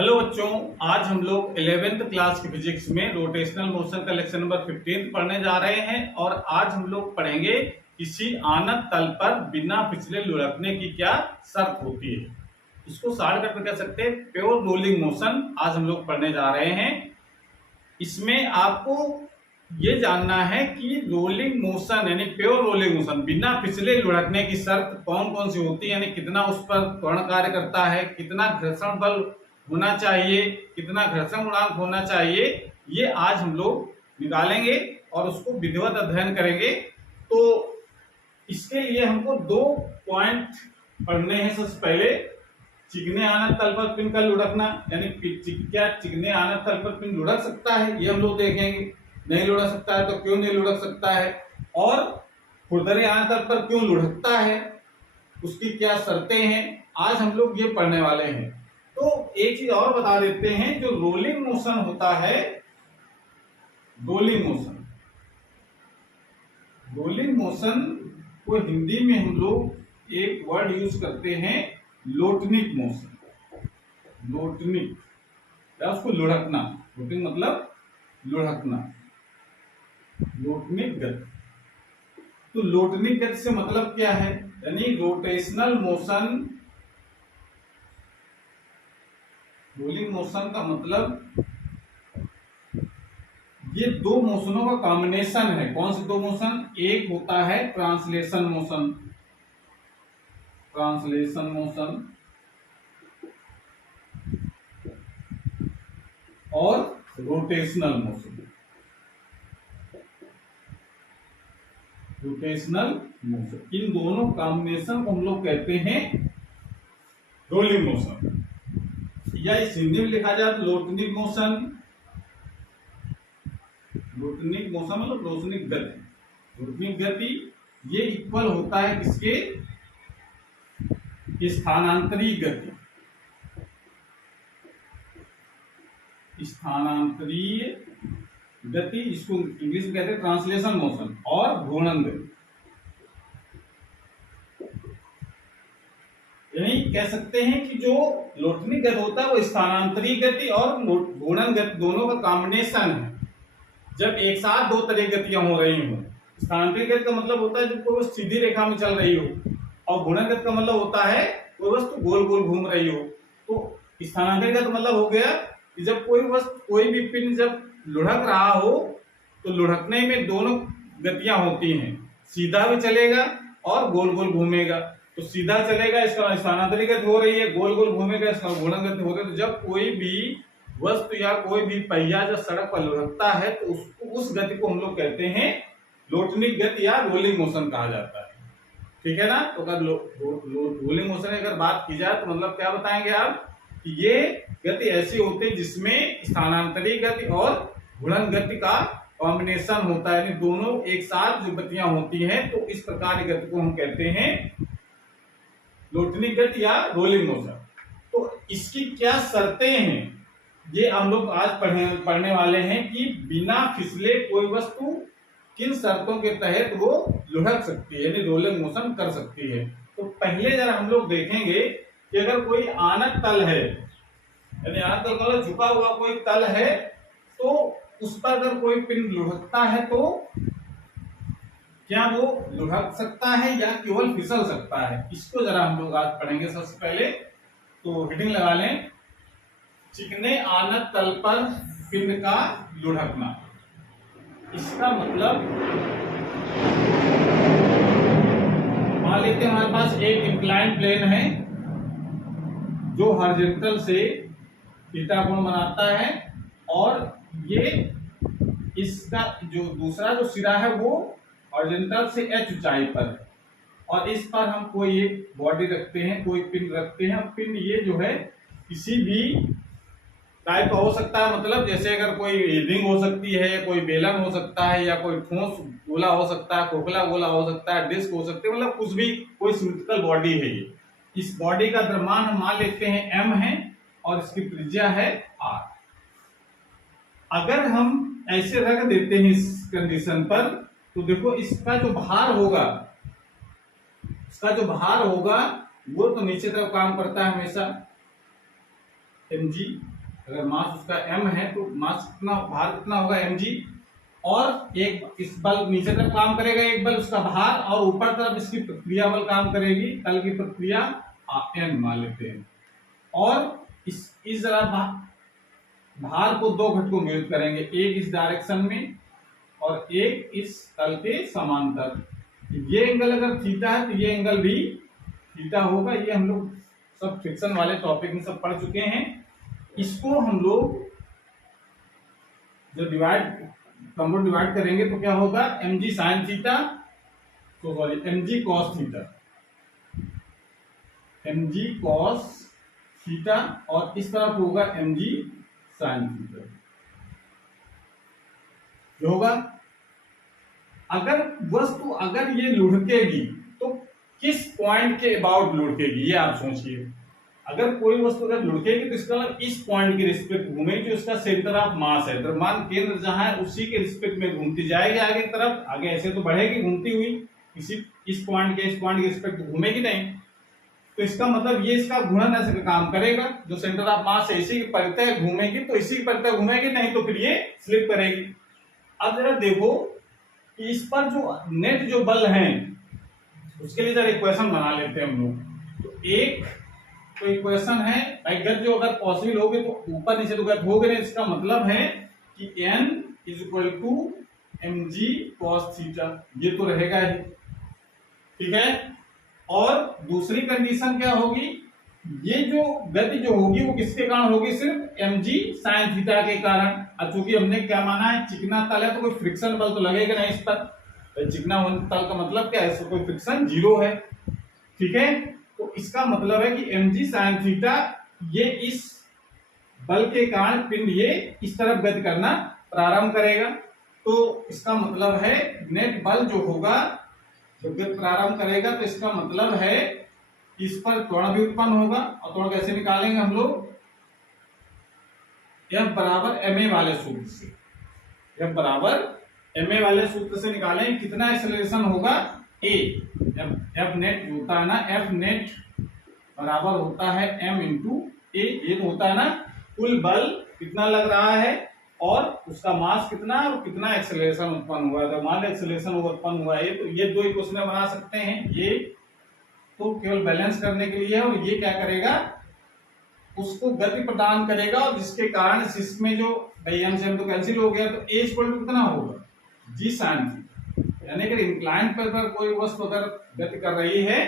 Hello बच्चों, आज हम लोग 11th क्लास की फिजिक्स में रोटेशनल मोशन का लेक्चर नंबर 15 पढ़ने जा रहे हैं। और आज हम लोग पढ़ेंगे किसी आनत तल पर बिना फिसले लुढ़कने की क्या शर्त होती है। इसको शॉर्टकट में कह सकते हैं प्योर रोलिंग मोशन आज हम लोग पढ़ने जा रहे हैं। इसमें आपको ये जानना है कि रोलिंग मोशन यानी प्योर रोलिंग मोशन बिना फिसले लुढ़कने की शर्त कौन कौन सी होती है, यानी कितना उस पर त्वरण कार्य करता है, कितना घर्षण बल होना चाहिए, कितना घर्षण गुणांक होना चाहिए, ये आज हम लोग निकालेंगे और उसको विधिवत अध्ययन करेंगे। तो इसके लिए हमको दो पॉइंट पढ़ने हैं। सबसे पहले चिकने आनत तल पर पिंड का लुढ़कना, यानी क्या चिकने आनत तल पर पिंड लुढ़क सकता है, ये हम लोग देखेंगे। नहीं लुढ़क सकता है तो क्यों नहीं लुढ़क सकता है, और खुरदरे आनत तल पर क्यों लुढ़कता है, उसकी क्या शर्तें हैं, आज हम लोग ये पढ़ने वाले हैं। तो एक चीज और बता देते हैं, जो रोलिंग मोशन होता है, रोलिंग मोशन को हिंदी में हम लोग एक वर्ड यूज करते हैं, लोटनिक मोशन। लोटनिक या उसको लुढ़कना, लोटनिक मतलब लुढ़कना, लोटनिक गति। तो लोटनिक गति से मतलब क्या है, यानी रोटेशनल मोशन, रोलिंग मोशन का मतलब ये दो मोशनों का कॉम्बिनेशन है। कौन से दो मोशन? एक होता है ट्रांसलेशन मोशन, ट्रांसलेशन मोशन, और रोटेशनल मोशन, रोटेशनल मोशन। इन दोनों कॉम्बिनेशन को हम लोग कहते हैं रोलिंग मोशन, या इस हिंदी में लिखा जाए तो लोटनिक मोशन। लोटनिक मोशन मतलब रोशनिक गति। लोटनिक गति ये इक्वल होता है किसके? स्थानांतरीय गति, स्थानांतरीय गति, इसको इंग्लिश में कहते हैं ट्रांसलेशन मोशन, और घूर्णन गति। यानी कह सकते हैं कि जो लोटनिक गति होता है वो स्थानांतरीय गति और घूर्णन गति दोनों का कॉम्बिनेशन है। जब एक साथ दो तरह की गतियां हो रही हो, स्थानांतरित गति का मतलब होता है जब कोई वस्तु सीधी रेखा में चल रही हो, और घूर्णन गति का मतलब होता है कोई वस्तु गोल गोल घूम रही हो। तो स्थानांतरित गति मतलब हो गया कि जब कोई वस्तु, कोई भी पिंड जब लुढ़क रहा हो तो लुढ़कने में दोनों गतियां होती हैं, सीधा भी चलेगा और गोल गोल घूमेगा। तो सीधा चलेगा इसका स्थानांतरित गति हो रही है, गोल गोल घूमेगा इसका घूर्णन गति हो रही है। तो जब कोई भी वस्तु या कोई भी पहिया जब सड़क पर लुढ़कता है तो उसको, उस गति को हम लोग कहते हैं लोटनिक गति या रोलिंग मोशन कहा जाता है। ठीक है ना? तो अगर रोलिंग मोशन की अगर बात की जाए तो मतलब क्या बताएंगे आप कि ये गति ऐसी होती है जिसमें स्थानांतरीय गति और घूर्णन गति का कॉम्बिनेशन होता है, यानी दोनों एक साथ जो गतियां होती हैं, तो इस प्रकार की गति को हम कहते हैं लोटनिक गति या रोलिंग मोशन। तो इसकी क्या शर्तें हैं, ये हम लोग आज पढ़ने वाले हैं कि बिना फिसले कोई वस्तु किन शर्तों के तहत वो लुढ़क सकती है, यानी रोलिंग मोशन कर सकती है। तो पहले जरा हम लोग देखेंगे कि अगर कोई आनत तल है, यानी आनत तल मतलब झुका हुआ कोई तल है, तो उस पर अगर कोई पिंड लुढ़कता है तो क्या वो लुढ़क सकता है या केवल फिसल सकता है, इसको जरा हम लोग आज पढ़ेंगे। सबसे पहले तो हेडिंग लगा लें, चिकने आनत तल पर पिंड का लुढ़कना। इसका मतलब मान लेते हैं हमारे पास एक इंक्लाइन प्लेन है जो हॉरिजॉन्टल से थीटा कोण बनाता है, और ये इसका जो दूसरा जो सिरा है वो हॉरिजॉन्टल से h ऊंचाई पर है, और इस पर हम कोई एक बॉडी रखते हैं, कोई पिंड रखते हैं। पिंड ये जो है किसी भी टाइप का हो सकता है, मतलब जैसे अगर कोई रिंग हो सकती है, कोई बेलन हो सकता है, या कोई ठोस गोला हो सकता है, खोखला गोला हो सकता है, डिस्क हो सकती है, मतलब कुछ भी, कोई सिमेट्रिकल बॉडी है ये। इस बॉडी का द्रव्यमान हम मान लेते हैं m है और इसकी त्रिज्या है r। अगर हम ऐसे रख देते हैं इस कंडीशन पर, तो देखो इसका जो भार होगा, इसका जो भार होगा वो तो नीचे तरफ काम करता है हमेशा, mg, अगर मास उसका m है तो मास कितना, भार कितना होगा mg, और एक इस बल नीचे तरफ काम करेगा एक बल, उसका भार, और ऊपर तरफ इसकी प्रक्रिया बल काम करेगी, तल की प्रक्रिया n मान लेते हैं। और इस जरा भार को दो घटकों में विभक्त करेंगे, एक इस डायरेक्शन में और एक इस तल के समांतर। ये एंगल अगर थीटा है तो ये एंगल भी थीटा होगा। ये हम लोग सब फ्रिक्शन वाले टॉपिक में सब पढ़ चुके हैं। इसको हम लोग जब डिवाइड करेंगे तो क्या होगा, mg sin थीटा, तो sorry mg cos theta, mg cos theta, और इस तरफ होगा mg sin थीटा। जो होगा, अगर वस्तु अगर ये लुढ़केगी तो किस पॉइंट के अबाउट लुढ़केगी, ये आप सोचिए। अगर कोई वस्तु अगर लुढ़केगी तो इसका मतलब इस पॉइंट के रिस्पेक्ट घूमेगी, जो इसका सेंटर ऑफ मास है, द्रव्यमान केंद्र जहां है उसी के रिस्पेक्ट में घूमती जाएगी आगे की तरफ। आगे ऐसे तो बढ़ेगी घूमती हुई, इस पॉइंट के रिस्पेक्ट घूमेगी नहीं। तो इसका मतलब ये इसका घूर्णन ऐसे का काम करेगा, जो सेंटर ऑफ मास है इसी की परितः घूमेगी तो इसी की परितः घूमेगी, नहीं तो फिर ये स्लिप करेगी। अब जरा देखो कि इस पर जो नेट जो बल है उसके लिए जरा इक्वेशन बना लेते हैं हम लोग। तो एक तो इक्वेशन है, गति जो अगर पॉसिबल होगी तो ऊपर नीचे तो गति होगी नहीं, इसका मतलब है कि n is equal to mg cos theta, ये तो रहेगा ही, ठीक है। और दूसरी कंडीशन क्या होगी, ये जो गति जो होगी वो किसके कारण होगी, सिर्फ mg sin थीटा के कारण। अब चूंकि हमने क्या माना है, चिकना तल है तो कोई फ्रिक्शन बल तो लगेगा नहीं इस पर। चिकना तल का मतलब क्या है, इसको कोई फ्रिक्शन जीरो है, ठीक है। तो इसका मतलब है कि mg sin थीटा ये इस बल के कारण पिंड ये इस तरफ गति करना प्रारंभ करेगा। तो इसका मतलब है नेट बल जो होगा जब गति प्रारंभ करेगा तो इसका मतलब है इस पर त्वरण भी उत्पन्न होगा। और त्वरण कैसे निकालेंगे हम लोग, F बराबर ma वाले सूत्र से, F बराबर ma वाले सूत्र से निकालें। कितना एक्सेलरेशन होगा, a, F नेट होता है ना, F नेट बराबर होता है m इंटू a, ये तो होता है ना कुल बल कितना लग रहा है और उसका मास कितना और कितना एक्सेलरेशन उत्पन्न हुआ है। तो मान एक्सेलरेशन उत्पन्न हुआ है, तो ये दो इक्वेशन बना सकते हैं। ये तो केवल बैलेंस करने के लिए है, और ये क्या करेगा, उसको गति प्रदान करेगा, और जिसके कारण इसमें जो m से m तो कैंसिल हो गया, तो a इक्वल टू कितना होगा, g sin थीटा। यानी कि इंक्लाइन पर कोई वस्तु अगर गति कर रही है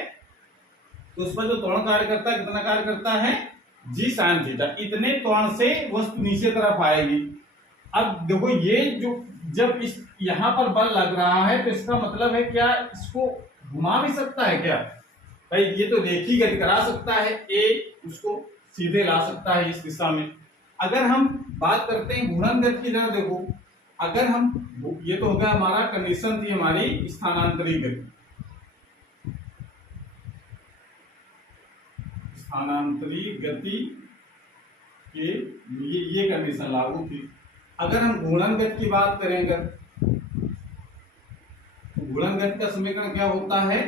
तो उस पर जो त्वरण कार्य करता है, कितना कार्य करता है, g sin थीटा। इतने त्वरण से वस्तु नीचे तरफ आएगी। अब देखो ये जो जब इस यहां पर बल लग रहा है तो इसका मतलब है क्या, इसको घुमा भी सकता है क्या, भाई ये तो रेखीय गति करा सकता है, ए उसको सीधे ला सकता है इस दिशा में। अगर हम बात करते हैं घूर्णन गति की, जरा देखो, अगर हम, ये तो हो गया हमारा कंडीशन थी हमारी स्थानांतरी गति, स्थानांतरी गति के ये कंडीशन लागू थी। अगर हम घूर्णन गति की बात करेंगे तो घूर्णन गति का समीकरण क्या होता है,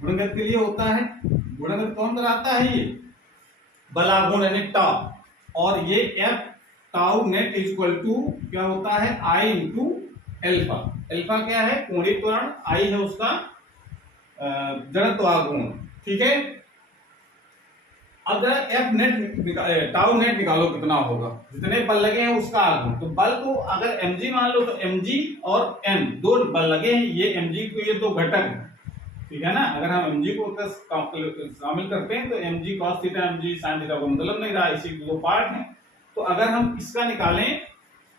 घूर्णन गति के लिए होता है, घूर्णन गति कौन कराता है, ये बलागुण यानी टाउ, और ये F tau net is equal to क्या होता है, I इंटू एल्फा। एल्फा क्या है, कोणीय त्वरण, I है उसका जड़त्वाघूर्ण, ठीक है। अब जरा F नेट टाउ नेट निकालो कितना होगा, जितने बल लगे हैं उसका आघूर्ण। तो बल को अगर mg मान लो तो mg और n दो बल लगे हैं, ये mg को ये दो घटक है, ठीक है ना। अगर हम mg को शामिल करते हैं तो mg cos theta mg sin theta को मतलब नहीं रहा, इसी दो पार्ट हैं। तो अगर हम इसका निकालें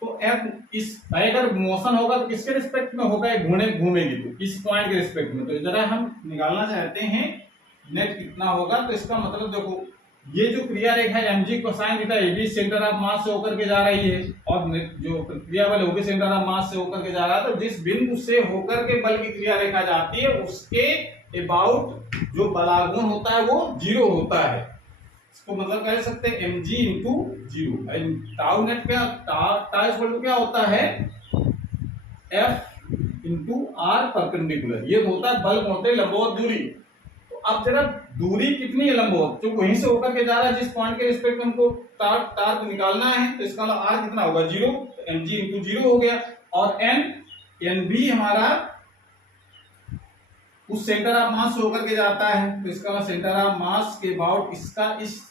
तो F इस अगर मोशन होगा तो किसके रिस्पेक्ट में होगा, घूमेगी तो इस पॉइंट के रिस्पेक्ट में। तो जरा हम निकालना चाहते हैं नेट कितना होगा, तो इसका मतलब देखो ये जो क्रिया रेखा है mg cosine थीटा ये भी सेंटर ऑफ मास से होकर के जा रही है, और जो क्रिया बल होगी सेंटर ऑफ मास से होकर के जा रहा है। तो जिस बिंदु से होकर के बल की क्रिया रेखा जाती है उसके अबाउट जो बलागुण होता है वो जीरो होता है। इसको मतलब कह सकते हैं mg into zero. Tau net क्या होता है, F इंटू आर परपेंडिकुलर, ये होता है बल होते लंबवत दूरी। तो अब जरा दूरी कितनी है लंबवत, जो वहीं से होकर के जा रहा है जिस पॉइंट के रिस्पेक्ट में हमको टार्क निकालना है, तो इसका मतलब आर कितना होगा 0, mg इंटू 0 हो गया। और एन भी हमारा उस सेंटर ऑफ मास से होकर के जाता है, तो इसका मतलब सेंटर ऑफ मास के अबाउट इसका इस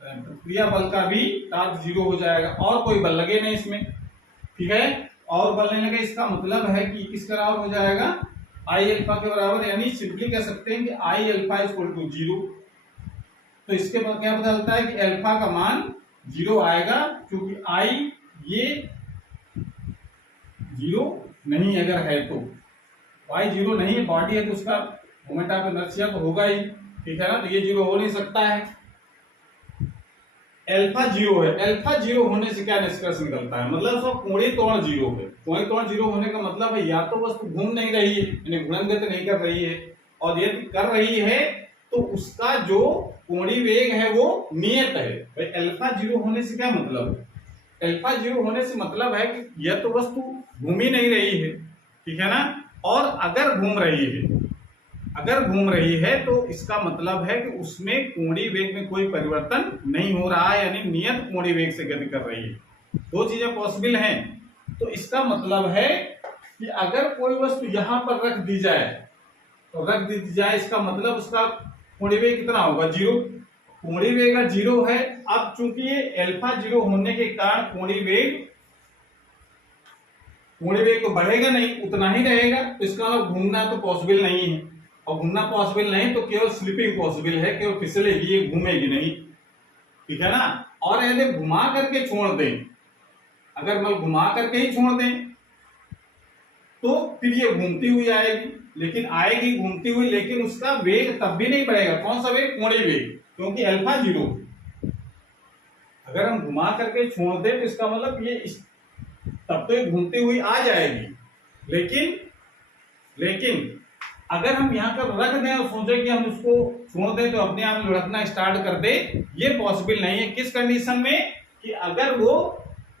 क्रिया बल का भी टार्क 0 हो जाएगा, और कोई बल लगे नहीं इसमें, ठीक है। और बल नहीं लगे इसका मतलब है कि किस बराबर हो जाएगा, आई अल्फा के बराबर, यानी सिंपली कह सकते हैं कि आई अल्फा इक्वल टू 0। तो इसके बाद क्या बदलता है कि अल्फा का मान 0 आएगा, क्योंकि आई ये 0 नहीं अगर है तो, y 0 नहीं है, बॉडी है तो उसका मोमेंट ऑफ इनर्शिया तो होगा ही, ठीक है ना, तो ये 0 हो नहीं सकता है। अल्फा 0 है, अल्फा 0 होने से क्या निष्कर्ष निकलता है, मतलब उसका कोणीय त्वरण 0 है। कोणीय त्वरण 0 होने का मतलब है या तो वस्तु घूम नहीं रही है, यानी घूर्णन नहीं कर रही है, और यदि कर रही है तो उसका जो कोणीय वेग है वो नियत है। भाई अल्फा 0 होने से क्या मतलब है, अल्फा 0 होने से मतलब है कि यह तो वस्तु घूम ही नहीं रही है, ठीक है ना, और अगर घूम रही है तो इसका मतलब है कि उसमें कोणीय वेग में कोई परिवर्तन नहीं हो रहा है, यानी नियत कोणीय वेग से गति कर रही है। दो चीजें पॉसिबल हैं। तो इसका मतलब है कि अगर कोई वस्तु यहां पर रख दी जाए, तो रख दी जाए इसका मतलब उसका कोणीय वेग कितना होगा 0। कोणीय वेग 0 है। अब चूंकि ये अल्फा 0 होने के कारण कोणीय वेग तो बढ़ेगा नहीं, उतना ही रहेगा, तो इसका मतलब घूमना तो पॉसिबल नहीं है, और घूमना पॉसिबल नहीं तो केवल स्लिपिंग पॉसिबल है, केवल फिसलेगी, ये घूमेगी नहीं, ठीक है ना। और यदि घुमा करके छोड़ दें, अगर मतलब घुमा करके ही छोड़ दें तो फिर ये घूमती हुई आएगी, लेकिन आएगी घूमती हुई, लेकिन उसका वेग तब भी नहीं बढ़ेगा। कौन सा वेग, कोणीय वेग, क्योंकि अल्फा 0। अगर हम घुमा करके छोड़ दें तो इसका मतलब ये तब तो ये घूमती हुई आ जाएगी, लेकिन अगर हम यहाँ पर रख दें और सोचे कि हम उसको छोड़ दें तो अपने आप लुढ़कना स्टार्ट कर दे, ये पॉसिबल नहीं है। किस कंडीशन में, कि अगर वो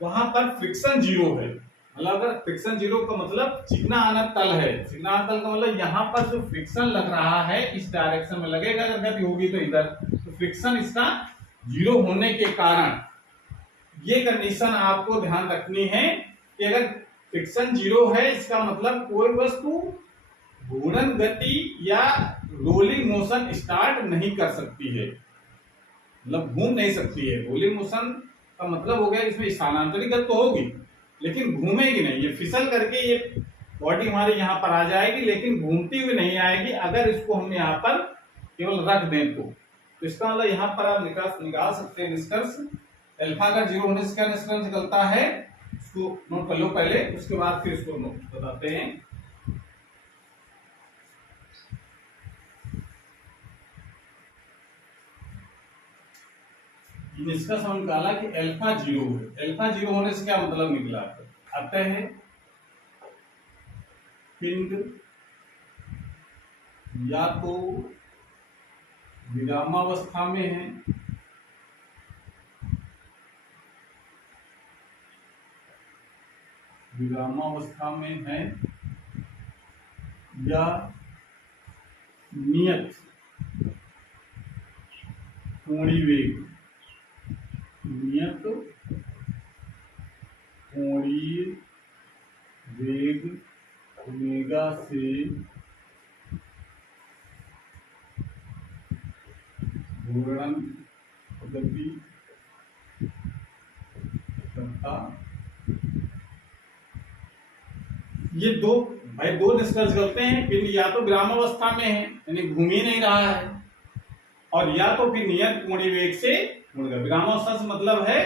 वहां पर फ्रिक्शन 0 है, मतलब अगर फ्रिक्शन 0 का मतलब चिकना आना तल है, चिकना आना तल का मतलब यहाँ पर जो फ्रिक्शन लग रहा है इस डायरेक्शन में लगेगा, अगर गति होगी तो इधर, तो फ्रिक्शन इसका 0 होने के कारण ये कंडीशन आपको ध्यान रखनी है कि अगर फ्रिक्शन 0 है इसका मतलब कोई वस्तु घूर्णन गति या रोलिंग मोशन स्टार्ट नहीं कर सकती है, मतलब घूम नहीं सकती है। रोलिंग मोशन का मतलब हो गया इसमें स्थानांतरित गति तो होगी लेकिन घूमेगी नहीं, ये फिसल करके ये बॉडी हमारे यहाँ पर आ जाएगी, लेकिन घूमती हुई नहीं आएगी अगर इसको हम यहाँ पर केवल रख दें तो। इसका मतलब यहाँ पर आप निकाल सकते हैं निष्कर्ष, अल्फा का 0 होने से क्या निष्कर्ष निकलता है, इसको नोट कर लो पहले, उसके बाद फिर इसको नोट बताते हैं। निष्कर्ष हम निकाला कि अल्फा 0 है। अल्फा 0 होने से क्या मतलब निकला, अतः है पिंड या तो विरामावस्था में है या नियत कोणीय वेग ओमेगा से घूर्णन गति करता। ये दो निष्कर्ष करते हैं, पिंड या तो विरामावस्था में है यानी घूम ही नहीं रहा है, और या तो फिर नियत कोणीय वेग से मुड़ गया। विरामावस्था से मतलब है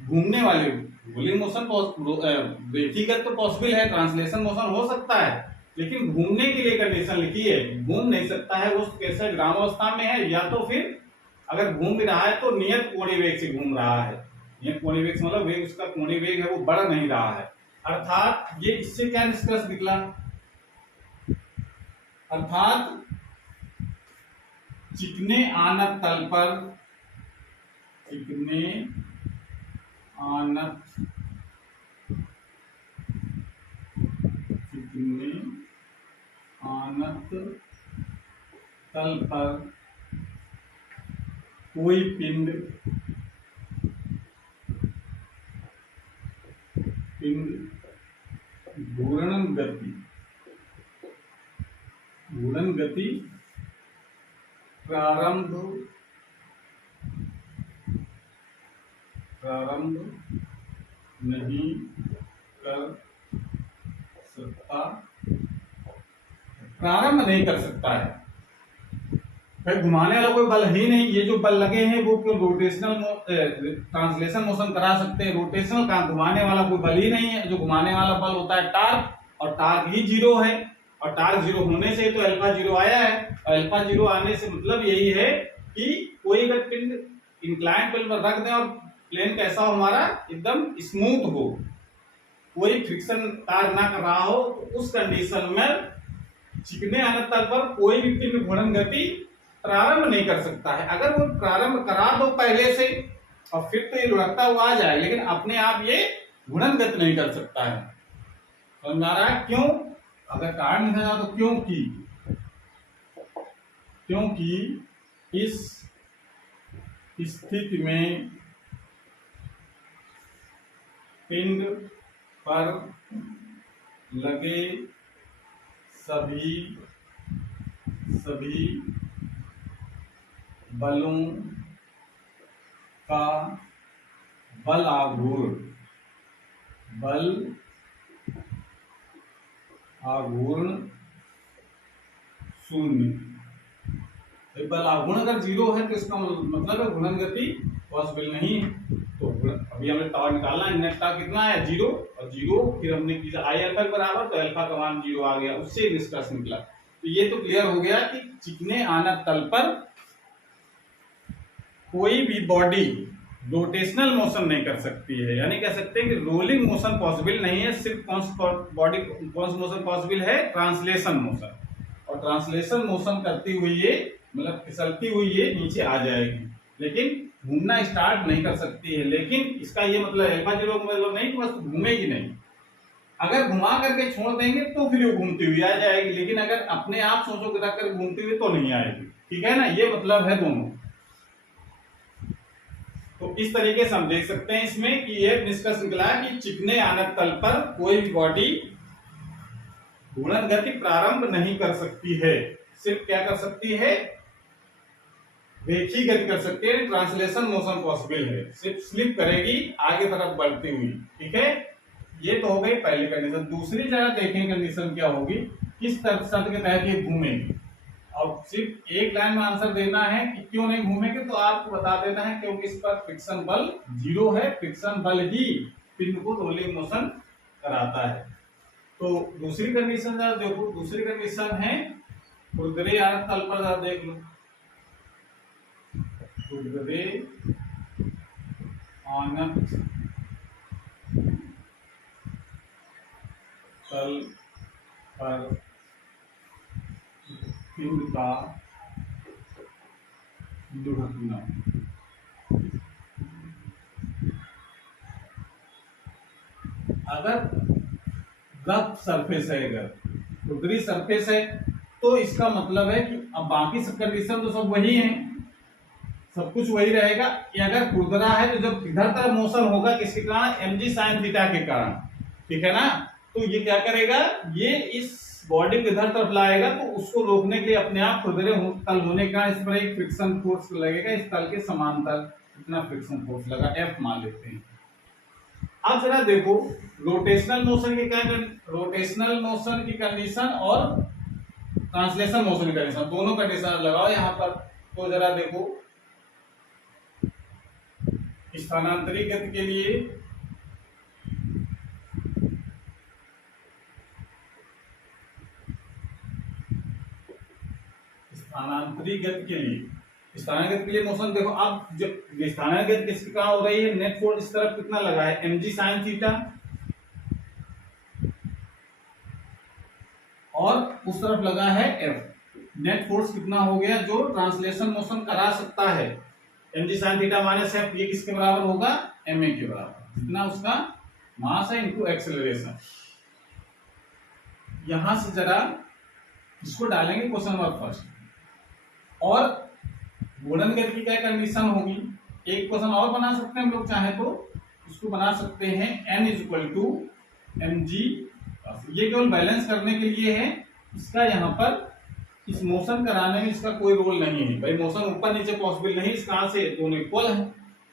घूमने वाले, रोलिंग मोशन व्यक्तिगत तो पॉसिबल है, ट्रांसलेशन मोशन हो सकता है, लेकिन घूमने के लिए कंडीशन लिखी है, घूम नहीं सकता है वो कैसे, विरामावस्था में है, या तो फिर अगर घूम भी रहा है तो नियत कोणीय वेग से घूम रहा है। नियत कोणीय वेग से मतलब वेग, उसका कोणीय वेग है वो बढ़ नहीं रहा है। अर्थात ये इससे क्या निष्कर्ष निकला, अर्थात चिकने आनत तल पर, चिकने आनत तल पर कोई पिंड घूर्णन गति प्रारंभ नहीं कर सकता, प्रारंभ नहीं कर सकता है। भाई घुमाने वाला कोई बल ही नहीं, ये जो बल लगे हैं वो रोटेशनल ट्रांसलेशन मोशन करा सकते हैं, रोटेशनल काम, घुमाने वाला कोई बल ही नहीं है। जो घुमाने वाला बल होता है टार्क, और टार्क ही जीरो है, और टार्क जीरो होने से तो अल्फा जीरो आया है। और अल्फा जीरो आने से मतलब यही है कि कोई अगर पिंड इंक्लाइन प्लेन पर रख दें और प्लेन कैसा हो हमारा, एकदम स्मूथ हो, कोई फ्रिक्शन कार्य ना कर रहा हो, तो उस कंडीशन में चिकने अनंत तल पर कोई भी पिंड घूर्णन गति प्रारंभ नहीं कर सकता है। अगर वो प्रारंभ करा दो पहले से और फिर तो ये लुढ़कता हुआ आ जाए, लेकिन अपने आप ये घूर्णन गति नहीं कर सकता है। समझ आ रहा है क्यों? अगर कारण लिखा तो क्योंकि इस स्थिति में पिंड पर लगे सभी बलों का बल आघूर्ण शून्य। बल आघूर्ण अगर जीरो है तो इसका मतलब है घूर्णन गति पॉसिबल नहीं है। तो अभी हमें टावर निकालना है, नेट टावर कितना है, जीरो, और जीरो फिर हमने किया आई अल्फा के बराबर, तो अल्फा का मान जीरो आ गया, उससे निष्कर्ष निकला। तो ये तो क्लियर हो गया कि चिकने आनत तल पर कोई भी बॉडी रोटेशनल मोशन नहीं कर सकती है, यानी कह सकते हैं कि रोलिंग मोशन पॉसिबल नहीं है। सिर्फ कौन सा मोशन पॉसिबल है, ट्रांसलेशन मोशन। और ट्रांसलेशन मोशन करती हुई ये मतलब फिसलती हुई ये नीचे आ जाएगी, लेकिन घूमना स्टार्ट नहीं कर सकती है। लेकिन इसका ये मतलब अल्फा जीरो का मतलब नहीं कि बस घूमेगी नहीं, अगर घुमा करके छोड़ देंगे तो फिर वो घूमती हुई आ जाएगी, लेकिन अगर अपने आप सोचो के रख कर घूमती हुई तो नहीं आएगी। ठीक है ना, ये मतलब है दोनों। तो इस तरीके से हम देख सकते हैं इसमें कि ये निष्कर्ष निकला कि चिकने आनत तल पर कोई भी बॉडी घूर्णन गति प्रारंभ नहीं कर सकती है, सिर्फ क्या कर सकती है, रेखीय गति कर सकती है, ट्रांसलेशन मोशन पॉसिबल है, सिर्फ स्लिप करेगी आगे तरफ बढ़ती हुई। ठीक है, ये तो हो गई पहली कंडीशन। दूसरी जगह देखें कंडीशन क्या होगी, किस शर्त के तहत ये घूमेगी। और सिर्फ एक लाइन में आंसर देना है कि क्यों नहीं घूमेगी, तो आपको बता देना है क्योंकि इस पर फ्रिक्शन बल जीरो है, फ्रिक्शन बल ही पिंड को रोलिंग मोशन कराता है। तो दूसरी कंडीशन जरा देखो, दूसरी कंडीशन है खुरदरे आनत तल पर, जरा देख लो, खुरदरे आनत तल पर पिंड का लुढ़कना। अगर रफ सरफेस है, अगर खुरदरी सरफेस है, तो इसका मतलब है कि अब बाकी सब कंडीशन तो सब वही हैं, सब कुछ वही रहेगा। अगर खुरदरा है तो जब इधर तरफ मोशन होगा किसके कारण, mg sin थीटा के कारण, ठीक है ना, तो ये क्या करेगा, ये इस बॉडी को इधर तरफ लाएगा, तो उसको रोकने के लिए अपने आप खुरदरे तल होने का इस पर एक फ्रिक्शन फोर्स लगेगा, इस तल के समांतर इतना फ्रिक्शन फोर्स लगा, F मान लेते हैं। अब जरा देखो रोटेशनल मोशन की रोटेशनल मोशन की कंडीशन और ट्रांसलेशन मोशन की कंडीशन, दोनों कंडीशन लगाओ यहाँ पर। तो जरा देखो स्थानांतरित गति के लिए स्थानांतरित के लिए मोशन देखो। अब जब स्थानांतरित गति किसकी कहाँ हो रही है, नेट फोर्स इस तरफ कितना लगा है, mg sin थीटा, और उस तरफ लगा है F। नेट फोर्स कितना हो गया, जो ट्रांसलेशन मोशन करा सकता है, mg sin theta minus F, ये किसके बराबर होगा, ma के बराबर, जितना उसका मास है इनटू एक्सेलरेशन। यहां से जरा इसको डालेंगे क्वेश्चन नंबर फर्स्ट। और गुणन गति की क्या कंडीशन होगी, एक क्वेश्चन और बना सकते हैं हम लोग चाहे तो, इसको बना सकते हैं n is equal to M G. ये केवल बैलेंस करने के लिए है, इसका यहाँ पर इस मोशन कराने में इसका कोई रोल नहीं है भाई। मोशन ऊपर नीचे पॉसिबल नहीं, इस कारण से दोनों इक्वल है।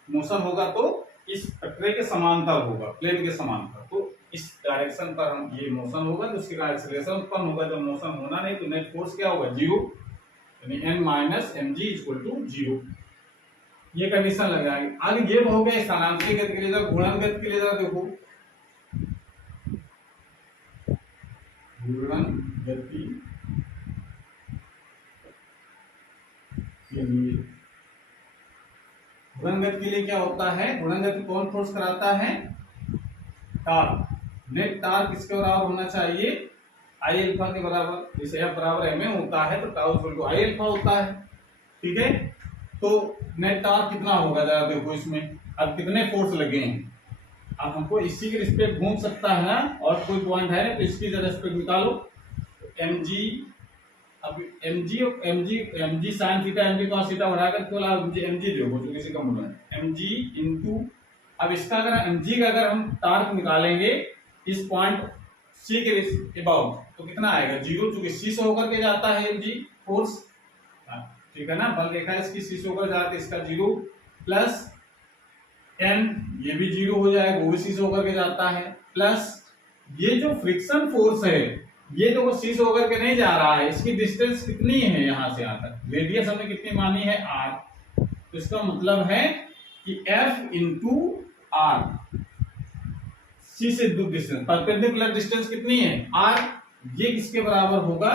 मोशन होगा तो इस कटरे के समांतर होगा, प्लेन के समांतर, तो इस डायरेक्शन पर हम ये मोशन होगा तो उसके कारण एक्सीलरेशन उत्पन्न होगा। जब मोशन होना नहीं तो नेट फोर्स क्या होगा, जीरो, यानी n minus M G equal to zero. ये कंडीशन लगाएंगे। आगे ये हो गया स्थानांतरित गति के लिए। जरा घूर्णन गति के लिए जरा देखो, घूर्णन गति के लिए, घूर्णन गति के लिए क्या होता है, घूर्णन गति कौन फोर्स कराता है, टार्क। नेट टार्क किसके बराबर होना चाहिए, आई अल्फा के बराबर। जैसे एफ बराबर एम ए होता है तो tau equal to I alpha होता है, ठीक है। तो नेट टार्क कितना होगा जरा देखो इसमें, अब कितने फोर्स लगे हैं। अब हमको इसी के रिस्पेक्ट घूम सकता है ना, और कोई पॉइंट है तो इसकी जरा रिस्पेक्ट निकालो। एम जी, अब एम जी sine theta M G cos theta बढ़ाकर केवल आप एम जी देखो जो किसी का मूल्य है एम जी इंटू, अब इसका अगर एम जी का अगर हम टार्क निकालेंगे इस पॉइंट सी के अबाउट तो कितना आएगा, जीरो, चूंकि सी से होकर के जाता है एम जी फोर्स, ठीक है ना। बल रेखा इसकी सी से होकर जाती है, इसका जीरो प्लस एन, ये भी जीरो हो जाएगा, वो भी सी से होकर के जाता है, प्लस ये जो फ्रिक्शन फोर्स है ये तो सी से होकर के नहीं जा रहा है, इसकी डिस्टेंस कितनी है यहां से यहां तक, रेडियस हमने कितनी मानी है आर, तो इसका मतलब है कि एफ इंटू आर, सी से दूर डिस्टेंस, परपेंडिकुलर डिस्टेंस कितनी है आर, ये किसके बराबर होगा,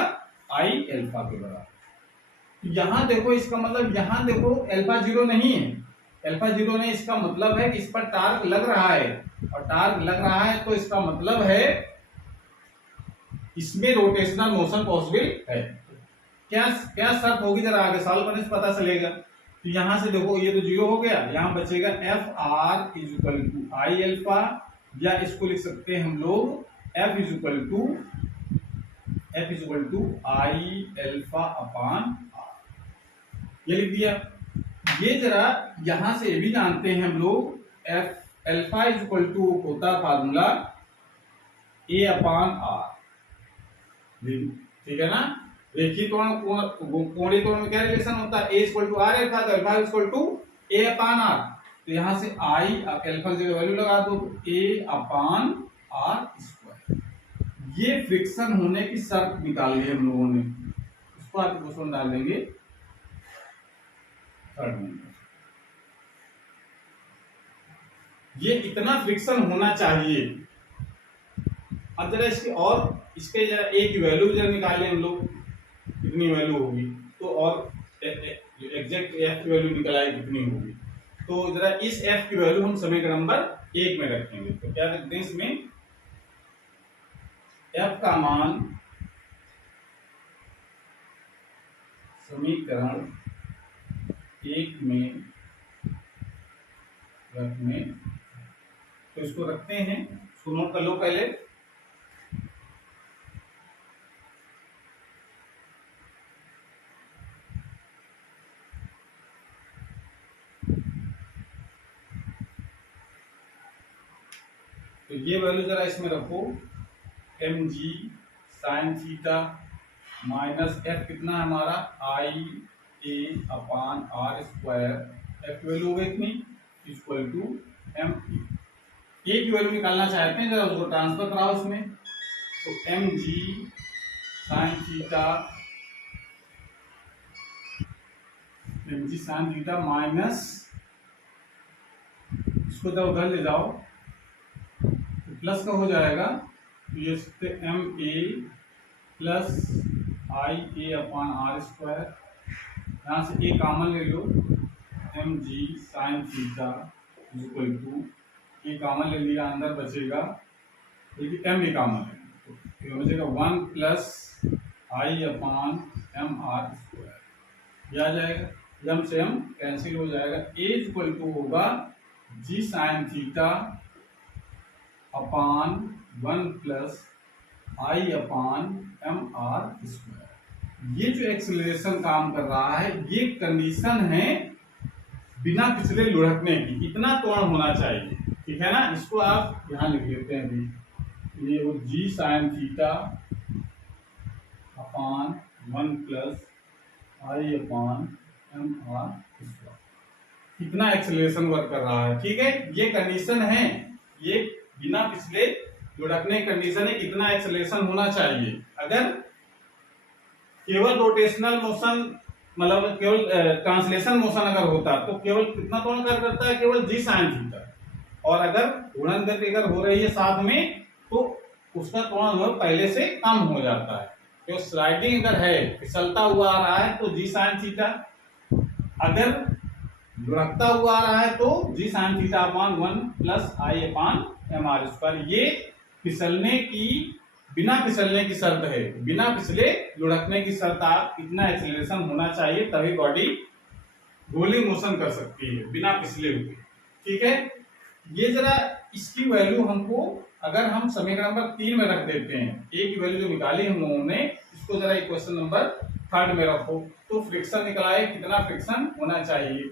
आई अल्फा के बराबर। यहां देखो इसका मतलब, यहां देखो अल्फा जीरो नहीं है, अल्फा जीरो नहीं, इसका मतलब है कि इस पर टार्क लग रहा है, और टार्क लग रहा है तो इसका मतलब है इसमें रोटेशनल मोशन पॉसिबल है। क्या क्या शर्त होगी जरा आगे सॉल्व करने से पता चलेगा। तो यहां से देखो ये तो जीरो हो गया, यहां बचेगा F R is equal to I alpha, या इसको लिख सकते हैं हम लोग F is equal to I alpha upon R, ये लिख दिया। ये जरा यहां से ये भी जानते हैं हम लोग F alpha is equal to होता फार्मूला ए अपान आर, ठीक है ना। रेखीय कोणीय कोण में क्या रिलेशन होता है, A equal to R alpha, तो alpha equal to A upon R, तो यहां से आई अल्फा की वैल्यू लगा दो, ए अपान आर स्क्वायर। ये फ्रिक्शन होने की शर्त निकाल ली हम लोगों ने, उसको आप क्वेश्चन डाल देंगे थर्ड में। ये इतना फ्रिक्शन होना चाहिए। अब जरा इसके और इसके जरा ए की वैल्यू जरा निकालें हम लोग, कितनी वैल्यू होगी, तो और एग्जैक्ट एफ की वैल्यू निकल आए कितनी होगी। तो जरा इस एफ की वैल्यू हम समीकरण नंबर 1 में रखेंगे। तो क्या रखते हैं इसमें, एफ का मान समीकरण 1 में रखने, तो इसको रखते हैं, इसको नोट कर लो पहले। तो ये वैल्यू जरा इसमें रखो, एम जी साइन थीटा माइनस एफ कितना है हमारा I A upon are square, F की वैल्यू हो गई इतनी इक्वल टू एम ए की वैल्यू निकालना चाहते हैं, जरा उसको ट्रांसफर कराओ इसमें। तो एम जी साइन थीटा माइनस, इसको जब उधर ले जाओ तो प्लस का हो जाएगा, तो ये सकते m a plus I A upon are square, यहाँ से ए कॉमन ले लो, m ji sine theta equal to a common ले लिया, अंदर बचेगा देखिए एम ए कॉमन है, तो ये बचेगा 1 प्लस आई अपान एम आर स्क्वायर, यह आ जाएगा, एम से एम कैंसिल हो जाएगा, ए इक्वल टू होगा जी साइन थीटा अपान 1 प्लस आई अपान एम आर स्क्वायर, ये जो एक्सेलरेशन काम कर रहा है ये कंडीशन है बिना पिछले लुढ़कने की, इतना कोण होना चाहिए, ठीक है ना। इसको आप यहां लिख लेते हैं अभी, ये वो जी साइन थीटा अपान 1 प्लस आई अपान एम आर स्क्वायर, कितना एक्सेलरेशन वर्क कर रहा है, ठीक है। ये कंडीशन है, ये बिना पिछले लुढ़कने कंडीशन है, कितना एक्सेलरेशन होना चाहिए। अगर केवल रोटेशनल मोशन मतलब केवल ट्रांसलेशन मोशन अगर होता तो केवल कितना कोण करता है, केवल जी साइन थीटा, और अगर घूर्णन गति अगर हो रही है साथ में तो उसका कोण पहले से कम हो जाता है। तो स्लाइडिंग अगर है, फिसलता हुआ आ रहा है तो जी साइन थीटा, अगर लुढ़कता हुआ आ रहा है तो जी साइन थीटा अपान 1 प्लस आई अपान एम आर स्क्वायर। ये फिसलने की, बिना फिसलने की शर्त है, बिना फिसले लुढ़कने की शर्त। आप इतना एक्सेलरेशन होना चाहिए तभी बॉडी रोलिंग मोशन कर सकती है बिना फिसले हुए, ठीक है। ये जरा इसकी वैल्यू हमको अगर हम समीकरण नंबर 3 में रख देते हैं, ए की वैल्यू जो निकाली हम लोगों ने, इसको जरा इक्वेशन नंबर 3 में रखो तो फ्रिक्शन निकला है, कितना फ्रिक्शन होना चाहिए।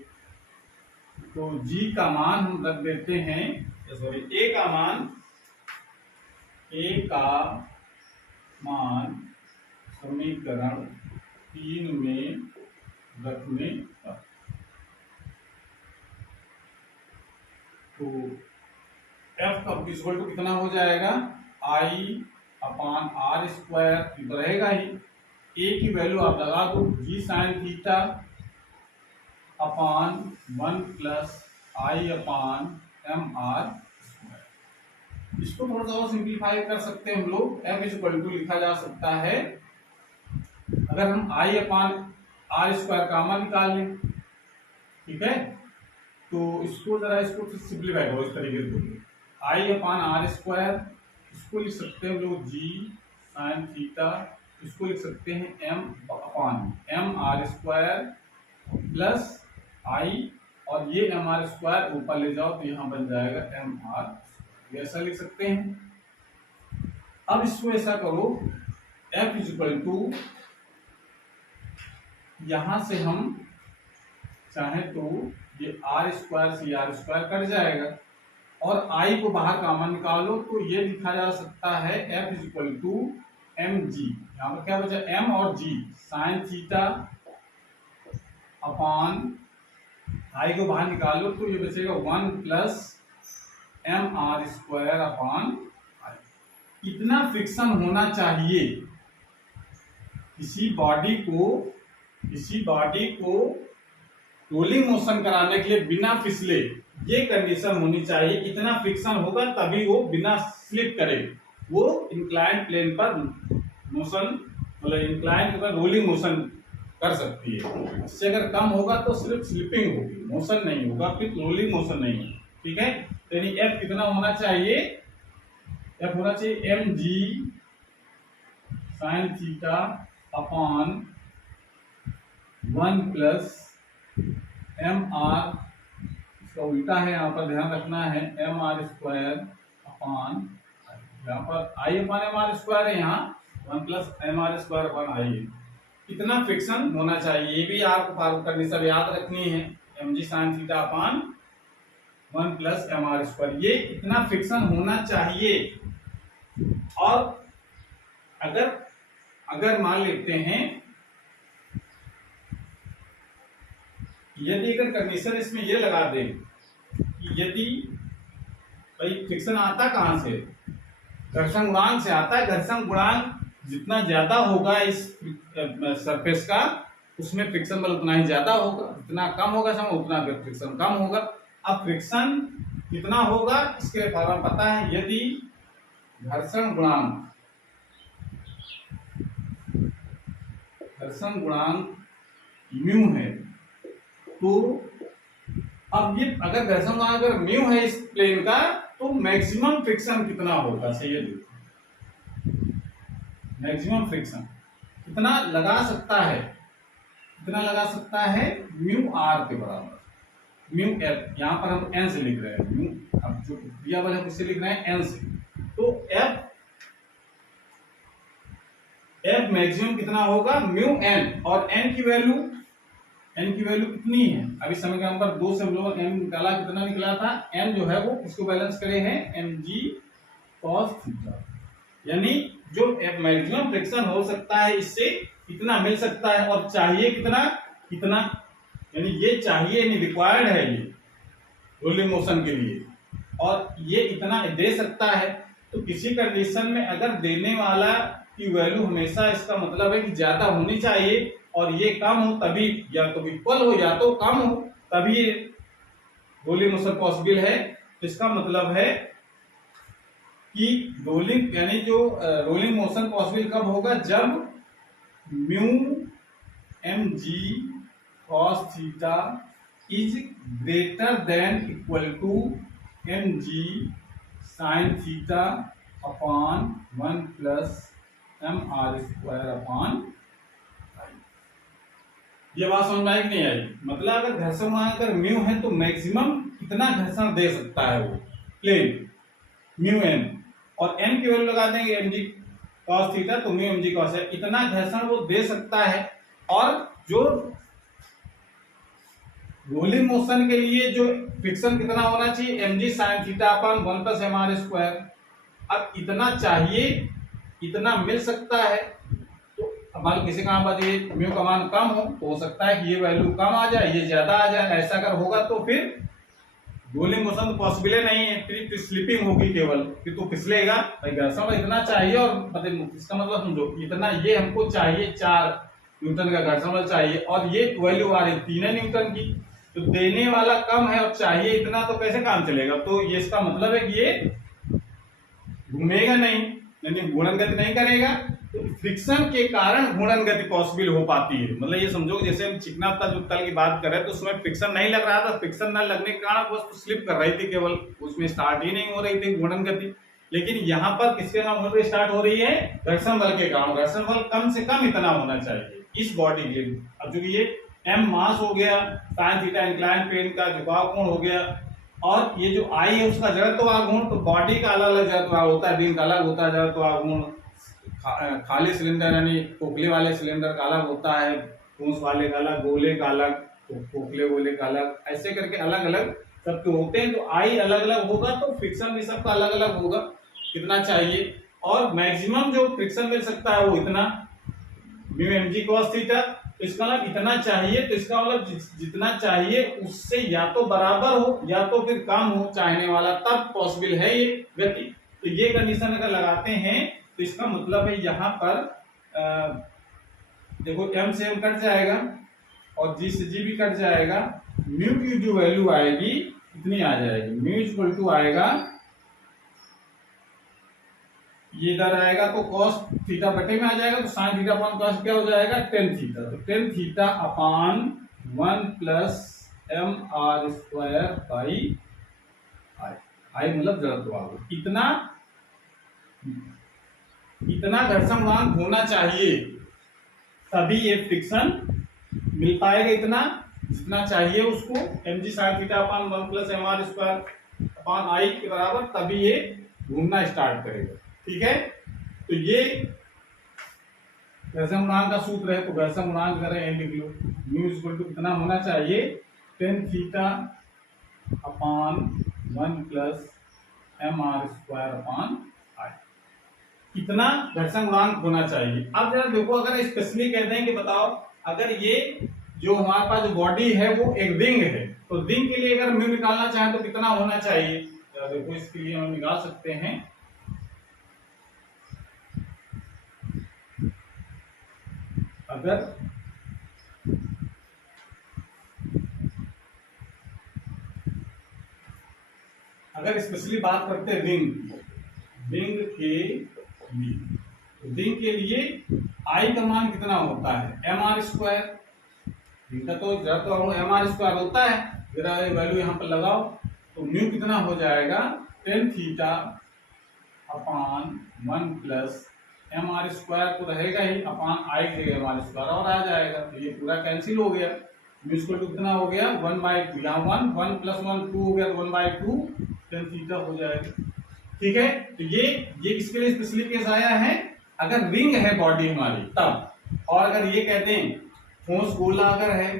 तो जी का मान हम रख देते हैं, सॉरी ए का मान समीकरण 3 में रखने पर, तो एफ का इक्वल टू कितना हो जाएगा, आई अपान आर स्क्वायर तो रहेगा ही, ए की वैल्यू आप लगा दो जी साइन थीटा अपान 1 प्लस आई अपान एम आर स्क्वायर। इसको थोड़ा सा और सिंप्लीफाई कर सकते हैं हम लोग, एफ इज इक्वल टू लिखा जा सकता है, अगर हम आई अपान आर स्क्वायर का मान निकाल लें, ठीक है। तो इसको जरा इसको सिंप्लीफाई करो इस तरीके से, आई अपान आर स्क्वायर, इसको लिख सकते हैं हम लोग जी साइन थीटा, इसको लिख सकते हैं एम अपान एम आर स्क्वायर प्लस आई, और ये एम आर स्क्वायर ऊपर ले जाओ तो यहाँ बन जाएगा एम आर, ऐसा लिख सकते हैं। अब इसको ऐसा करो, एफ इज इक्वल टू, यहां से हम चाहे तो ये आर स्क्वायर से आर स्क्वायर कट जाएगा, और आई को बाहर कॉमन निकालो तो ये लिखा जा सकता है F is equal to M G, यहाँ पर क्या बचा एम और जी, साइन थीटा अपान आई को बाहर निकालो तो ये बचेगा 1 plus M R square upon I. इतना फ्रिक्शन होना चाहिए किसी बॉडी को रोलिंग मोशन कराने के लिए बिना फिसले, ये कंडीशन होनी चाहिए, इतना फ्रिक्शन होगा तभी वो बिना स्लिप करे, वो इंक्लाइन प्लेन पर मोशन मतलब इंक्लाइन पर रोलिंग मोशन कर सकती है। इससे अगर कम होगा तो सिर्फ स्लिपिंग होगी, मोशन नहीं होगा, फिर रोलिंग मोशन नहीं होगा, ठीक है। तो यानी एफ कितना होना चाहिए, एफ होना चाहिए एम जी sine theta upon 1 plus M R, इसका उल्टा है यहाँ पर ध्यान रखना है, एम आर स्क्वायर अपॉन, यहाँ पर I upon M are square है, यहाँ 1 plus M R square upon I है। कितना फ्रिक्शन होना चाहिए ये भी आपको फॉर्मूला कंडीशन याद रखनी है, एम जी sine theta upon 1 plus M R square, ये इतना फ्रिक्शन होना चाहिए। और अगर मान लेते हैं यदि अगर कंडीशन इसमें ये लगा दें कि यदि भाई फ्रिक्शन आता कहां से, घर्षण गुणांक से आता है, घर्षण गुणांक जितना ज्यादा होगा इस सरफेस का उसमें फ्रिक्शन बल उतना ही ज्यादा होगा, जितना कम होगा समय उतना फ्रिक्शन कम होगा। अब फ्रिक्शन कितना होगा इसके फॉर्मूला पता है, यदि घर्षण गुणांक म्यू है तो अब ये अगर घर्षण गुणांक अगर म्यू है इस प्लेन का तो मैक्सिमम फ्रिक्शन कितना होगा, सही है, मैक्सिमम फ्रिक्शन कितना लगा सकता है, कितना लगा सकता है, म्यू आर के बराबर, म्यू एफ, यहाँ पर हम एन से लिख रहे हैं, म्यू अब जो क्रिया बल है उससे लिख रहे हैं एन से, तो एफ एफ मैक्सिमम कितना होगा म्यू एन, और एन की वैल्यू कितनी है, अभी समीकरण नंबर 2 से हम लोग एन निकाला, कितना निकला था, एन जो है वो इसको बैलेंस करे हैं mg cos थीटा, यानी जो मैक्सिमम फ्रिक्शन हो सकता है इससे इतना मिल सकता है, और चाहिए कितना यानी ये चाहिए, यानी रिक्वायर्ड है ये रोलिंग मोशन के लिए, और ये इतना दे सकता है। तो किसी कंडीशन में अगर देने वाला की वैल्यू हमेशा, इसका मतलब है कि ज्यादा होनी चाहिए, और ये कम हो तभी, या तो इक्वल हो या तो कम हो तभी ये रोलिंग मोशन पॉसिबल है। तो इसका मतलब है कि रोलिंग यानी जो रोलिंग मोशन पॉसिबल कब होगा, जब mu M G cos theta is greater than equal to M ji sine theta upon 1 plus M R square upon. ये बात समझ में आई कि नहीं आई? मतलब अगर घर्षण गुणांक अगर म्यू है तो मैक्सिमम कितना घर्षण दे सकता है वो प्लेन म्यू एन, और एन की वैल्यू लगा देंगे एम जी कॉस थीटा, तो म्यू एम जी कॉस है, इतना घर्षण वो दे सकता है। और जो रोलिंग मोशन के लिए जो फ्रिक्शन कितना होना चाहिए, एम जी साइन थीटा अपन 1 प्लस एम आर स्क्वायर। अब इतना चाहिए, इतना मिल सकता है, तो मान किसी का पर ये म्यू का मान कम हो सकता है कि ये वैल्यू कम आ जाए, ये ज्यादा आ जाए। ऐसा अगर होगा तो फिर रोलिंग मोशन तो पॉसिबल नहीं है, फिर स्लिपिंग होगी केवल, कि तो फिसलेगा। भाई घर्षण इतना चाहिए, और इसका मतलब समझो इतना ये हमको चाहिए 4 न्यूटन का घर्षण चाहिए, और ये वैल्यू आ रही 3 न्यूटन की, तो देने वाला कम है और चाहिए इतना, तो कैसे काम चलेगा? तो ये इसका मतलब है कि ये घूमेगा नहीं, यानी घूर्णन गति नहीं करेगा। तो फ्रिक्शन के कारण घूर्णन गति पॉसिबल हो पाती है। मतलब ये समझो कि जैसे हम चिकना तल जो तल की बात कर रहे हैं, तो उसमें फ्रिक्शन नहीं लग रहा था, फ्रिक्शन न लगने के कारण वस्तु स्लिप कर रही थी, केवल उसमें स्टार्ट ही नहीं हो रही थी घूर्णन गति। लेकिन यहाँ पर किसके कारण स्टार्ट हो रही है? घर्षण बल के कारण। घर्षण बल कम से कम इतना होना चाहिए इस बॉडी के लिए। अब जो ये एम मास हो गया, साइन थीटा इंक्लाइन प्लेन का झुकाव कोण हो गया, और ये जो आई है उसका जड़त्व आघूर्ण, तो बॉडी का अलग अलग जड़त्व होता है, दिन का अलग होता है जड़त्व आघूर्ण, खाली सिलेंडर यानी खोखले वाले सिलेंडर का अलग होता है, ठोस वाले का अलग, गोले का अलग, तो खोखले गोले का अलग, ऐसे करके अलग अलग सबके होते हैं। तो आई अलग अलग होगा तो फ्रिक्शन भी सबका अलग अलग होगा, कितना चाहिए, और मैक्सिमम जो फ्रिक्शन मिल सकता है वो इतना mu M G cos theta. तो इसका मतलब इतना चाहिए, तो इसका मतलब जितना चाहिए उससे या तो बराबर हो या तो फिर कम हो चाहने वाला, तब पॉसिबल है ये गति। तो ये कंडीशन अगर लगाते हैं तो इसका मतलब है यहाँ पर देखो m से m कट जाएगा और g से g भी कट जाएगा, म्यू की जो वैल्यू आएगी इतनी आ जाएगी, म्यू इक्वल टू आएगा, ये इधर आएगा तो cos थीटा बटे में आ जाएगा, तो sin थीटा अपॉन cos क्या हो जाएगा, tan थीटा। तो tan theta upon 1 plus M R square by I, I मतलब जड़त्व आघूर्ण। इतना घर्षण गुणांक होना चाहिए तभी ये फ्रिक्शन मिल पाएगा, इतना जितना चाहिए उसको mg sin theta upon 1 plus M R square upon I के बराबर, तभी ये घूमना स्टार्ट करेगा। ठीक है, तो ये घर्षण गुणांक का सूत्र है। तो घर्षण गुणांक करें एम लिख लो, म्यू इक्वल टू कितना होना चाहिए, tan theta upon 1 plus M R square upon I, कितना घर्षण गुणांक होना चाहिए। अब जरा देखो, अगर स्पेशली कहते हैं कि बताओ अगर ये जो हमारे पास जो बॉडी है वो एक रिंग है, तो रिंग के लिए अगर म्यू निकालना चाहें तो कितना होना चाहिए, देखो इसके लिए हम निकाल सकते हैं। अगर स्पेशली बात करते हैं रिंग के लिए आई का मान कितना होता है, एम आर स्क्वायर, इनका तो एम आर स्क्वायर होता है, जरा वैल्यू यहाँ पर लगाओ, तो म्यू कितना हो जाएगा, tan theta upon 1 plus M R square तो रहेगा ही, अपॉन आई के एम आर स्क्वायर और आ जाएगा, तो ये पूरा कैंसिल हो गया। म्यू इक्वल टू कितना हो गया, 1/2, यहाँ 1 प्लस 1 2 हो गया, 1/2 tan थीटा हो जाएगा। ठीक है, तो ये किसके लिए स्पेशली केस आया है, अगर रिंग है बॉडी हमारी तब, और अगर ये कहते हैं ठोस गोला अगर है,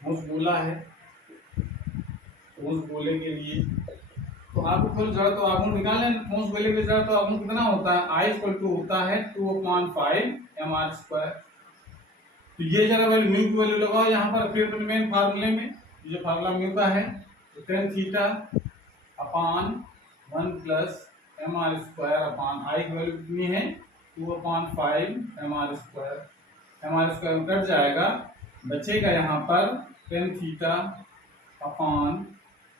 ठोस गोला है, ठोस गोले के लिए तो आपको खोल जरा तो आगुन निकाल लें। ठोस गोले के जरा तो आगुन कितना होता है, I इक्वल टू होता है 2/5 mr²। तो ये जरा वैल्यू म्यू की वैल्यू लगाओ यहाँ पर फिर मेन फार्मूले में, जो फार्मूला म्यू का है तो tan theta upon 1 plus mr² upon I की वैल्यू कितनी है 2/5 mr²। mr² कट जाएगा, बचेगा यहाँ पर tan थीटा अपान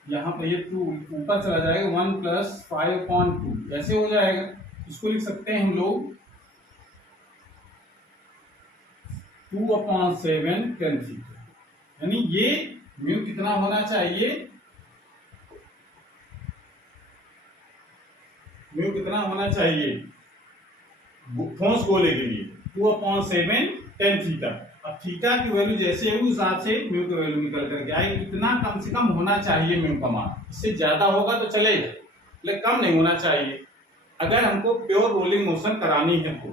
यहाँ पर ये 2 ऊपर चला जाएगा 1 प्लस 5/2 ऐसे हो जाएगा। इसको लिख सकते हैं हम लोग 2/7 tan थीटा, यानी ये म्यू कितना होना चाहिए, म्यू कितना होना चाहिए ठोस गोले के लिए 2/7 tan थीटा। अब थीटा की वैल्यू जैसे है उस हिसाब से म्यू की वैल्यू निकल करके आएगी। कितना कम से कम होना चाहिए म्यू का मान, इससे ज्यादा होगा तो चलेगा लेकिन कम नहीं होना चाहिए अगर हमको प्योर रोलिंग मोशन करानी है तो।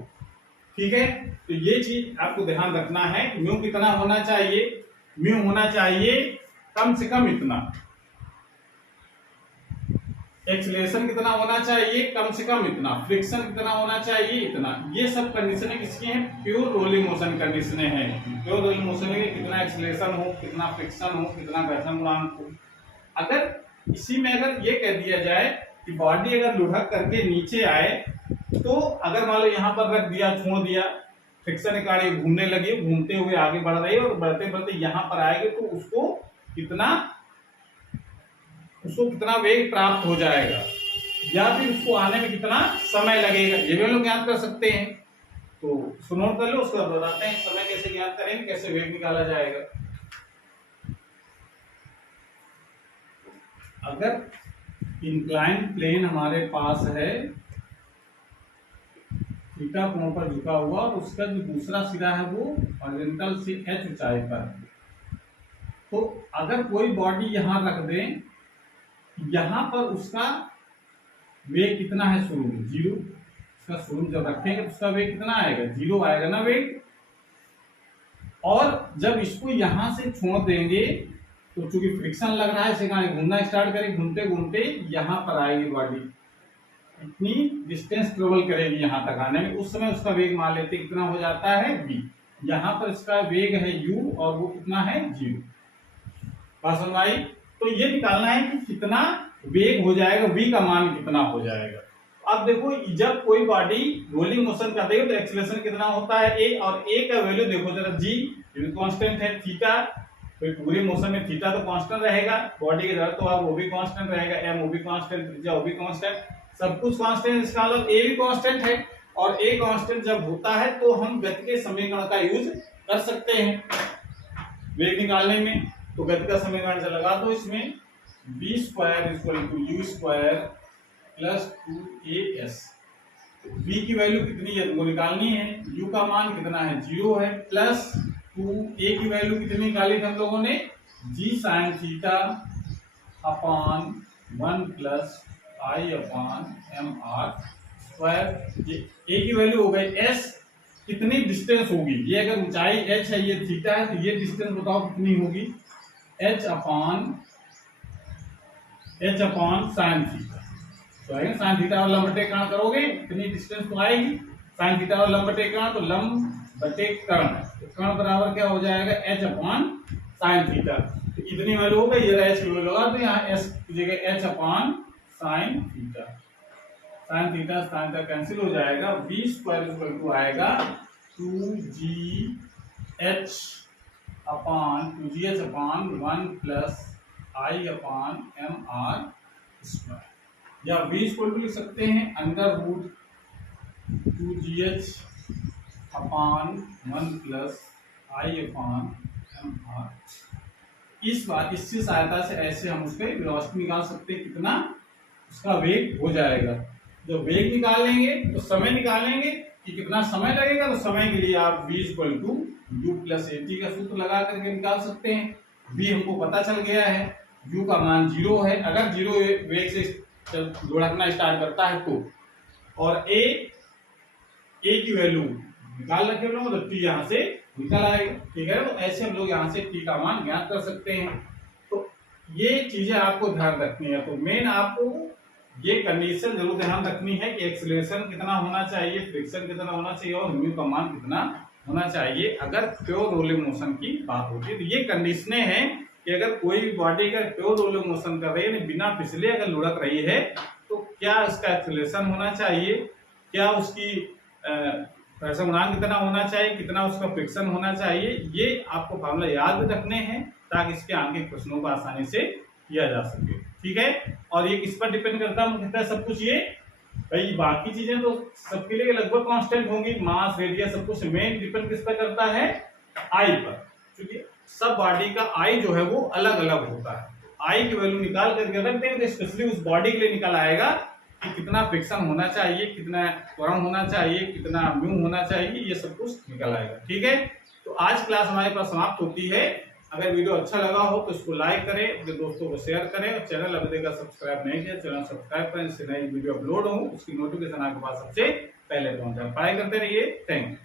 ठीक है, तो ये चीज आपको ध्यान रखना है कि म्यू कितना होना चाहिए, म्यू होना चाहिए कम से कम इतना, एक्सीलरेशन कितना होना चाहिए कम से कम इतना, फ्रिक्शन कितना होना चाहिए इतना। ये सब कंडीशनें किसकी हैं, प्योर रोलिंग मोशन कंडीशनें हैं। प्योर रोलिंग मोशन में कितना एक्सीलरेशन हो, कितना फ्रिक्शन हो, कितना घर्षण गुणांक हो। अगर इसी में अगर ये कह दिया जाए कि बॉडी अगर लुढ़क करके नीचे आए तो अगर मान लो यहाँ पर रख दिया, छोड़ दिया, फ्रिक्शन एक गाड़ी घूमने लगी, घूमते हुए आगे बढ़ रही है और बढ़ते बढ़ते यहाँ पर आएगी तो उसको कितना वेग प्राप्त हो जाएगा या फिर उसको आने में कितना समय लगेगा, ये भी हम लोग ज्ञात कर सकते हैं। तो सुनो कर लो, उसके बाद बताते हैं समय कैसे ज्ञात करेंगे, कैसे वेग निकाला जाएगा। अगर इंक्लाइन प्लेन हमारे पास है थीटा कोण पर झुका हुआ और उसका जो दूसरा सिरा है वो हॉरिजॉन्टल से h ऊंचाई पर है, तो अगर कोई बॉडी यहां रख दें, यहां पर उसका वेग कितना है शुरू में 0, उसका शुरू जब रखेंगे तो उसका वेग कितना आएगा 0 आएगा ना वेग। और जब इसको यहां से छोड़ देंगे तो चूंकि फ्रिक्शन लग रहा है, इसे घूमना स्टार्ट करेगी, घूमते घूमते यहाँ पर आएगी बॉडी, इतनी डिस्टेंस ट्रेवल करेगी यहाँ तक आने में, उस समय उसका वेग मान लेते कितना हो जाता है v। यहाँ पर इसका वेग है u और वो कितना है 0। बात समझ आई? तो ये निकालना है कि कितना वेग हो जाएगा, v का मान कितना हो जाएगा। अब देखो जब कोई बॉडी रोलिंग मोशन करती है तो एक्सीलरेशन कितना होता है a, और a का वैल्यू देखो जरा g कांस्टेंट है, थीटा तो पूरे मोशन में थीटा तो कांस्टेंट रहेगा, बॉडी की जरूरत तो अब वो भी कांस्टेंट रहेगा, m वो भी कांस्टेंट, त्रिज्या वो भी कांस्टेंट, सब कुछ कांस्टेंट, इसका मतलब a भी कांस्टेंट है। और a कांस्टेंट जब होता है तो हम गति के समीकरण का यूज कर सकते हैं वेग निकालने में। तो गति का समीकरण से लगा दो इसमें v² = u² + 2as। v की वैल्यू कितनी है वो निकालनी है, u का मान कितना है 0 है, प्लस 2a की वैल्यू कितनी निकाली थी हम लोगों ने g sin theta upon 1 plus I upon mr²। ये a की वैल्यू हो गई s, कितनी डिस्टेंस होगी, ये अगर ऊंचाई h है, ये थीटा है, तो ये डिस्टेंस बताओ कितनी होगी h अपान साइन थीटा। तो आएगा साइन थीटा और लंब बटे कर्ण करोगे कितनी डिस्टेंस तो आएगी, साइन थीटा और लंब बटे कर्ण, तो लंब बटे कर्ण, तो कर्ण बराबर क्या हो जाएगा h अपान साइन थीटा। तो इतनी वैल्यू हो गई, ये h की वैल्यू लगा तो यहाँ s की जगह h अपान sine theta, sine theta sine theta cancel हो जाएगा, v² आएगा 2gh upon 1 plus I upon mr², या v लिख सकते हैं √2gh upon 1 plus I upon mr। इसकी सहायता से ऐसे हम उसके वेलोसिटी निकाल सकते हैं, कितना उसका वेग हो जाएगा। जब वेग निकालेंगे तो समय निकालेंगे कि कितना समय लगेगा, तो समय के लिए आप v = u + at का सूत्र लगा करके निकाल सकते हैं। v हमको पता चल गया है, u का मान 0 है, अगर 0 वेग से लुढ़कना स्टार्ट करता है तो और ए की वैल्यू निकाल रखे हम लोग, तो टी यहाँ से निकल आएगा। ठीक है, तो ऐसे हम लोग यहाँ से टी का मान ज्ञात कर सकते हैं। तो ये चीजें आपको ध्यान रखनी है। तो मेन आपको ये कंडीशन जरूर ध्यान रखनी है कि एक्सीलरेशन कितना होना चाहिए, फ्रिक्शन कितना होना चाहिए और म्यू का मान कितना होना चाहिए अगर प्योर रोलिंग मोशन की बात होती है। तो ये कंडीशनें हैं कि अगर कोई भी बॉडी का प्योर रोलिंग मोशन कर रही है, बिना फिसले अगर लुढ़क रही है, तो क्या इसका एक्सीलरेशन होना चाहिए, क्या उसकी प्रेशर गुणांक कितना होना चाहिए, कितना उसका फ्रिक्शन होना चाहिए। ये आपको फार्मूला याद भी रखने हैं ताकि इसके आगे प्रश्नों को आसानी से किया जा सके। ठीक है, और ये किस पर डिपेंड करता है सब कुछ, ये भाई बाकी चीजें तो सबके लिए लगभग कांस्टेंट होंगी, मास रेडियस सब कुछ। मेन डिपेंड किस पर करता है, आई पर, क्योंकि सब बॉडी का आई जो है वो अलग अलग होता है। आई की वैल्यू निकाल करके रख देंगे तो स्पेशली उस बॉडी के लिए निकल आएगा कि कितना फ्रिक्शन होना चाहिए, कितना त्वरण होना चाहिए, कितना म्यू होना चाहिए, ये सब कुछ निकल आएगा। ठीक है, तो आज क्लास हमारे पास समाप्त होती है। अगर वीडियो अच्छा लगा हो तो इसको लाइक करें, अपने दोस्तों को शेयर करें, और चैनल अभी तक सब्सक्राइब नहीं किया चैनल सब्सक्राइब करें, जिससे नई वीडियो अपलोड हो उसकी नोटिफिकेशन आपके पास सबसे पहले पहुंच जाए। पढ़ाई करते रहिए। Thank you.